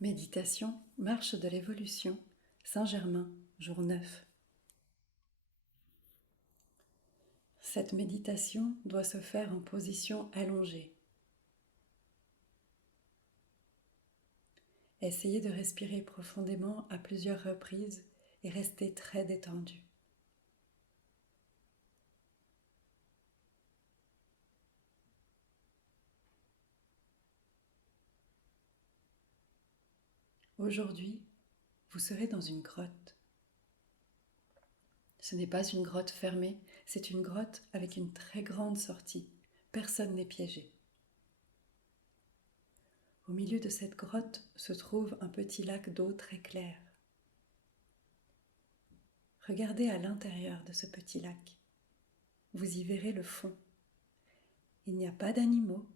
Méditation, marche de l'évolution, Saint-Germain, jour 9. Cette méditation doit se faire en position allongée. Essayez de respirer profondément à plusieurs reprises et restez très détendu. Aujourd'hui, vous serez dans une grotte. Ce n'est pas une grotte fermée, c'est une grotte avec une très grande sortie. Personne n'est piégé. Au milieu de cette grotte se trouve un petit lac d'eau très claire. Regardez à l'intérieur de ce petit lac. Vous y verrez le fond. Il n'y a pas d'animaux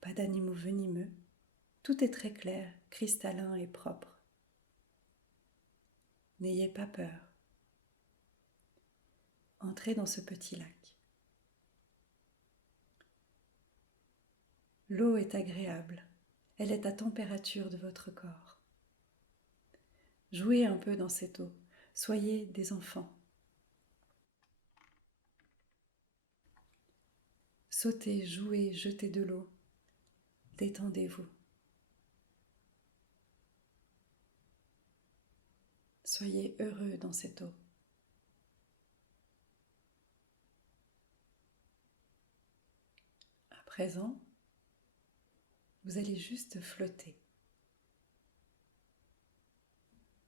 venimeux. Tout est très clair, cristallin et propre. N'ayez pas peur. Entrez dans ce petit lac. L'eau est agréable. Elle est à température de votre corps. Jouez un peu dans cette eau. Soyez des enfants. Sautez, jouez, jetez de l'eau. Détendez-vous. Soyez heureux dans cette eau. À présent, vous allez juste flotter.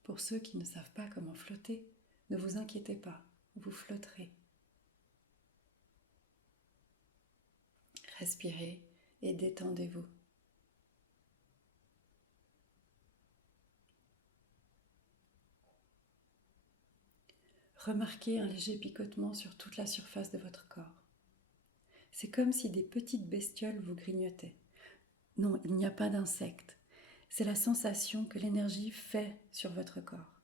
Pour ceux qui ne savent pas comment flotter, ne vous inquiétez pas, vous flotterez. Respirez et détendez-vous. Remarquez un léger picotement sur toute la surface de votre corps. C'est comme si des petites bestioles vous grignotaient. Non, il n'y a pas d'insectes. C'est la sensation que l'énergie fait sur votre corps.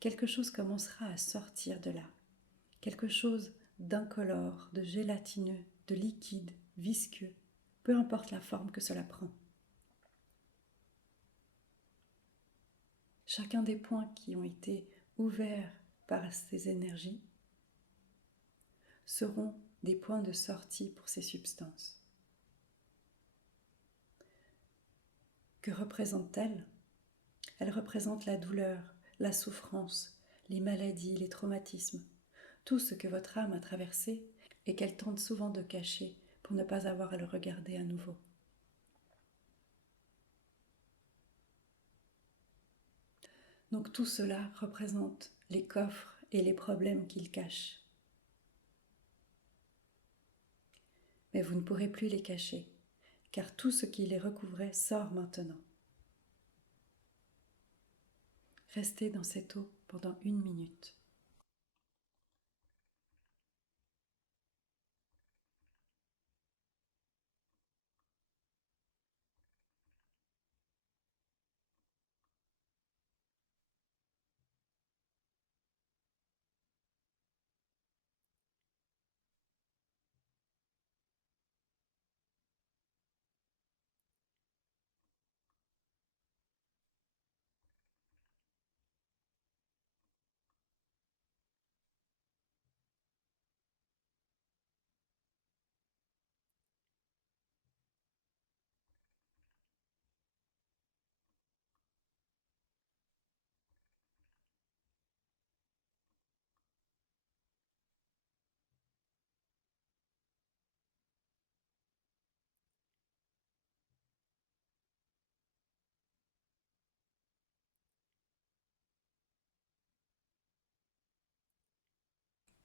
Quelque chose commencera à sortir de là. Quelque chose d'incolore, de gélatineux, de liquide, visqueux, peu importe la forme que cela prend. Chacun des points qui ont été ouverts par ces énergies seront des points de sortie pour ces substances. Que représentent-elles ? Elles représentent la douleur, la souffrance, les maladies, les traumatismes, tout ce que votre âme a traversé et qu'elle tente souvent de cacher pour ne pas avoir à le regarder à nouveau. Donc tout cela représente les coffres et les problèmes qu'ils cachent. Mais vous ne pourrez plus les cacher, car tout ce qui les recouvrait sort maintenant. Restez dans cette eau pendant 1 minute.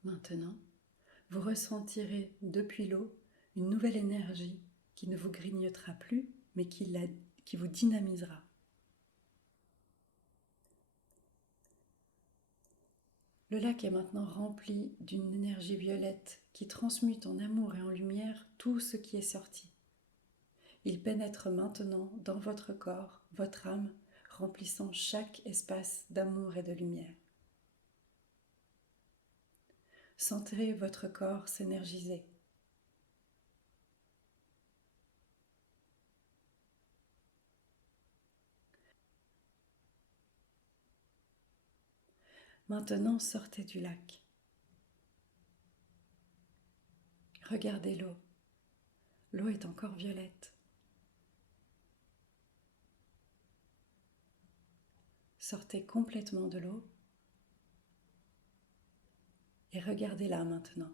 Maintenant, vous ressentirez depuis l'eau une nouvelle énergie qui ne vous grignotera plus, mais qui vous dynamisera. Le lac est maintenant rempli d'une énergie violette qui transmute en amour et en lumière tout ce qui est sorti. Il pénètre maintenant dans votre corps, votre âme, remplissant chaque espace d'amour et de lumière. Sentez votre corps s'énergiser. Maintenant, sortez du lac. Regardez l'eau. L'eau est encore violette. Sortez complètement de l'eau et regardez-la maintenant.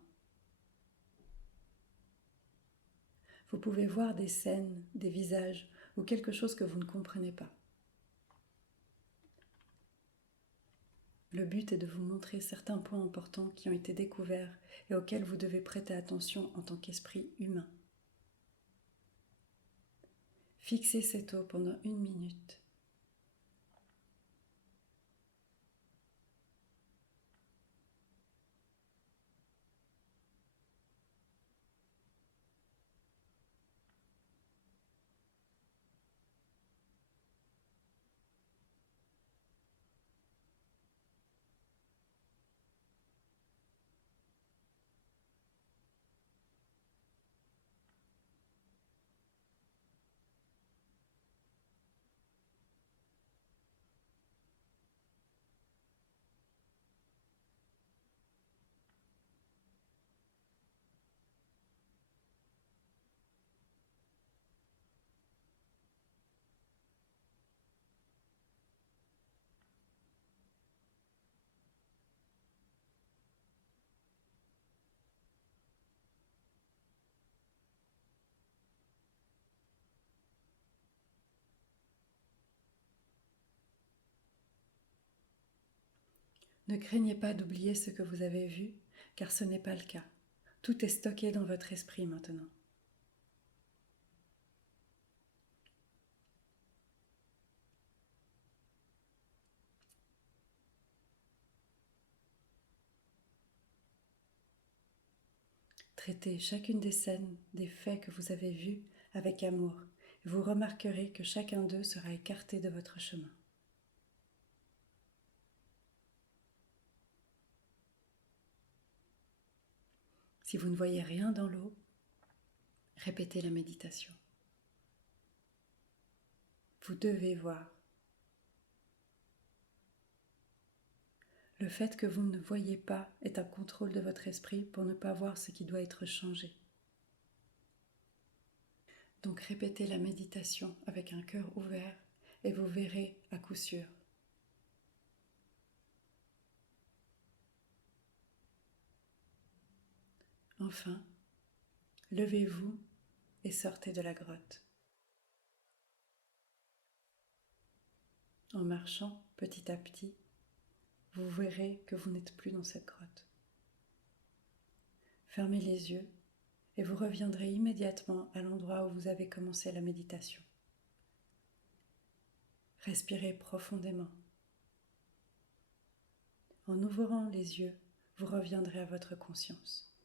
Vous pouvez voir des scènes, des visages ou quelque chose que vous ne comprenez pas. Le but est de vous montrer certains points importants qui ont été découverts et auxquels vous devez prêter attention en tant qu'esprit humain. Fixez cette eau pendant 1 minute. Ne craignez pas d'oublier ce que vous avez vu, car ce n'est pas le cas. Tout est stocké dans votre esprit maintenant. Traitez chacune des scènes, des faits que vous avez vus avec amour, et vous remarquerez que chacun d'eux sera écarté de votre chemin. Si vous ne voyez rien dans l'eau, répétez la méditation. Vous devez voir. Le fait que vous ne voyez pas est un contrôle de votre esprit pour ne pas voir ce qui doit être changé. Donc répétez la méditation avec un cœur ouvert et vous verrez à coup sûr. Enfin, levez-vous et sortez de la grotte. En marchant petit à petit, vous verrez que vous n'êtes plus dans cette grotte. Fermez les yeux et vous reviendrez immédiatement à l'endroit où vous avez commencé la méditation. Respirez profondément. En ouvrant les yeux, vous reviendrez à votre conscience.